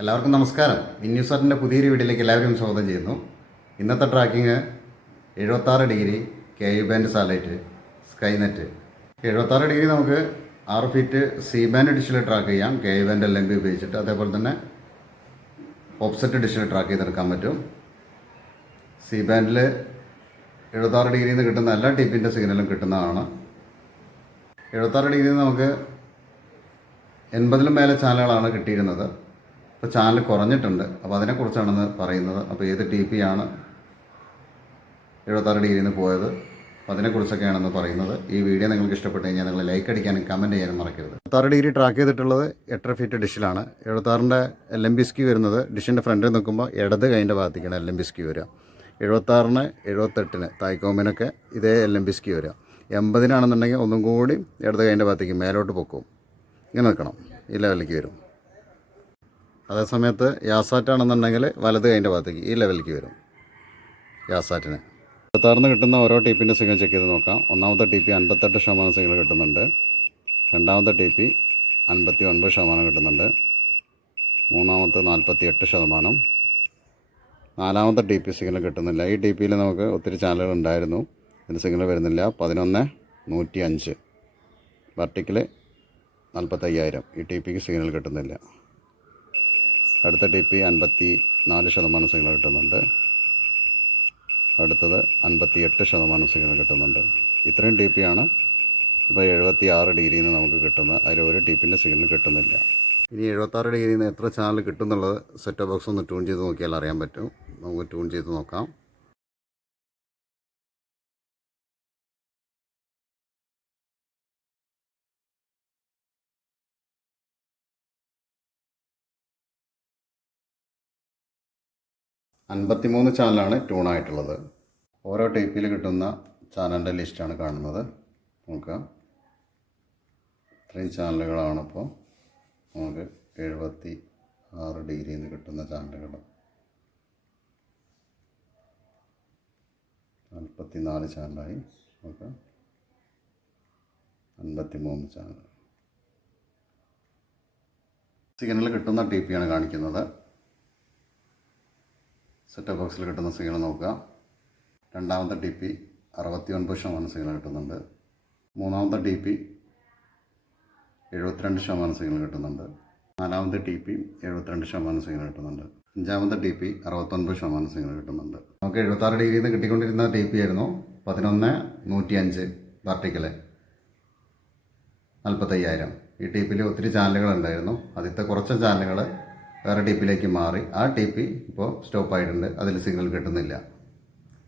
എല്ലാവർക്കും നമസ്കാരം. ഇൻന്യൂസാറിൻ്റെ പുതിയൊരു വീഡിയോയിലേക്ക് എല്ലാവരും സ്വാഗതം ചെയ്യുന്നു. ഇന്നത്തെ tracking 76 degree K U band satellite Skynet. 76 degree നമുക്ക് 6 ഫീറ്റ് സി ബാൻഡ് ഡിഷിൽ ട്രാക്ക് ചെയ്യാം, കെ യു ബാൻഡ് LMB ഉപയോഗിച്ചിട്ട്. അതേപോലെ തന്നെ ഓഫ്സെറ്റ് ഡിഷിൽ ട്രാക്ക് ചെയ്തെടുക്കാൻ പറ്റും. സി ബാൻഡിൽ 76 ഡിഗ്രിയിൽ നിന്ന് കിട്ടുന്ന എല്ലാ ടിപ്പിൻ്റെ സിഗ്നലും കിട്ടുന്നതാണ്. 76 ഡിഗ്രിയിൽ നമുക്ക് 80-ലും മേലെ ചാനലുകളാണ് കിട്ടിയിരുന്നത്. അപ്പോൾ ചാനൽ കുറഞ്ഞിട്ടുണ്ട്. അപ്പോൾ അതിനെക്കുറിച്ചാണെന്ന് പറയുന്നത്. അപ്പോൾ ഏത് TP ആണ് 76 ഡിഗ്രിയിൽ നിന്ന് പോയത്, അപ്പോൾ അതിനെക്കുറിച്ചൊക്കെയാണെന്ന് പറയുന്നത്. ഈ വീഡിയോ നിങ്ങൾക്ക് ഇഷ്ടപ്പെട്ട് കഴിഞ്ഞാൽ നിങ്ങൾ ലൈക്ക് അടിക്കാനും കമൻറ്റ് ചെയ്യാനും മറക്കരുത്. 76 ഡിഗ്രി ട്രാക്ക് ചെയ്തിട്ടുള്ളത് 8.5 ഫീറ്റ് ഡിഷിലാണ്. 76-ൻ്റെ LMB സ്ക്യൂ വരുന്നത് ഡിഷിൻ്റെ ഫ്രണ്ടിൽ നിൽക്കുമ്പോൾ ഇടത് കൈൻ്റെ ഭാഗത്തേക്കാണ് LMB സ്ക്യൂ വരിക. 76-ന് 78-ന് തായ്ക്കോമിനൊക്കെ ഇതേ LMB സ്ക്യൂ വരിക. 80-നാണെന്നുണ്ടെങ്കിൽ ഒന്നും കൂടി ഇടത് കൈൻ്റെ ഭാഗത്തേക്ക് മേലോട്ട് പൊക്കും, ഇങ്ങനെ നിൽക്കണം, ഈ ലെവലിലേക്ക് വരും. അതേസമയത്ത് യാസാറ്റാണെന്നുണ്ടെങ്കിൽ വലത് കൈൻ്റെ ഭാഗത്തേക്ക് ഈ ലെവലിലേക്ക് വരും യാസാറ്റിന്. 76-ന് കിട്ടുന്ന ഓരോ ടിപ്പിൻ്റെ സിഗ്നൽ ചെക്ക് ചെയ്ത് നോക്കാം. ഒന്നാമത്തെ TP 58% സിഗ്നൽ കിട്ടുന്നുണ്ട്. രണ്ടാമത്തെ TP 59% കിട്ടുന്നുണ്ട്. മൂന്നാമത്തെ 48%. നാലാമത്തെ TP സിഗ്നൽ കിട്ടുന്നില്ല. ഈ TPയിൽ നമുക്ക് ഒത്തിരി ചാനലുകൾ ഉണ്ടായിരുന്നു, ഇതിന് സിഗ്നൽ വരുന്നില്ല. 11-105 വെർട്ടിക്കൽ 45,000. ഈ TPക്ക് സിഗ്നൽ കിട്ടുന്നില്ല. അടുത്ത TP 54% സിഗ്നൽ കിട്ടുന്നുണ്ട്. അടുത്തത് 58% സിഗ്നൽ കിട്ടുന്നുണ്ട്. ഇത്രയും TP ആണ് ഇപ്പോൾ 76 ഡിഗ്രിയിൽ നിന്ന് നമുക്ക് കിട്ടുന്നത്. അതിൽ ഒരു TPൻ്റെ സിഗ്നൽ കിട്ടുന്നില്ല. ഇനി 76 ഡിഗ്രിയിൽ നിന്ന് എത്ര ചാനൽ കിട്ടുന്നുള്ളത് സെറ്റ് ബോക്സ് ഒന്ന് ട്യൂൺ ചെയ്ത് നോക്കിയാൽ അറിയാൻ പറ്റും. നമുക്ക് ട്യൂൺ ചെയ്ത് നോക്കാം. അൻപത്തിമൂന്ന് ചാനലാണ് ട്യൂണായിട്ടുള്ളത്. ഓരോ TPയിൽ കിട്ടുന്ന ചാനലിൻ്റെ ലിസ്റ്റാണ് കാണുന്നത്. നോക്കാം, ഇത്രയും ചാനലുകളാണിപ്പോൾ നമുക്ക് 76 ഡിഗ്രിയിൽ നിന്ന് കിട്ടുന്ന ചാനലുകൾ. 44 ചാനലായി. നോക്കാം, 53 ചാനൽ. സിഗ്നൽ കിട്ടുന്ന TPയാണ് കാണിക്കുന്നത്. സെറ്റ് ബോക്സിൽ കിട്ടുന്ന സിഗ്നൽ നോക്കുക. രണ്ടാമത്തെ TP 69% സിഗ്നൽ കിട്ടുന്നുണ്ട്. മൂന്നാമത്തെ TP 72% സിഗ്നൽ കിട്ടുന്നുണ്ട്. നാലാമത്തെ TP 72% സിഗ്നൽ കിട്ടുന്നുണ്ട്. അഞ്ചാമത്തെ TP 69% സിഗ്നൽ കിട്ടുന്നുണ്ട്. നമുക്ക് 76 ഡിഗ്രിയിൽ നിന്ന് കിട്ടിക്കൊണ്ടിരുന്ന TP ആയിരുന്നു 11-105 വെർട്ടിക്കൽ 45,000. ഈ TPയിൽ ഒത്തിരി ചാനലുകളുണ്ടായിരുന്നു. ആദ്യത്തെ കുറച്ച് ചാനലുകൾ വേറെ TPയിലേക്ക് മാറി. ആ TP ഇപ്പോൾ സ്റ്റോപ്പായിട്ടുണ്ട്, അതിൽ സിഗ്നൽ കിട്ടുന്നില്ല.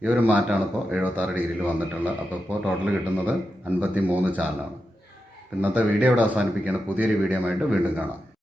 ഈ ഒരു മാറ്റമാണ് ഇപ്പോൾ 76 ഡിഗ്രിയിൽ വന്നിട്ടുള്ളത്. അപ്പോൾ ഇപ്പോൾ ടോട്ടൽ കിട്ടുന്നത് 53 ചാനലാണ്. ഇന്നത്തെ വീഡിയോ ഇവിടെ അവസാനിപ്പിക്കുകയാണ്. പുതിയൊരു വീഡിയോ ആയിട്ട് വീണ്ടും കാണാം.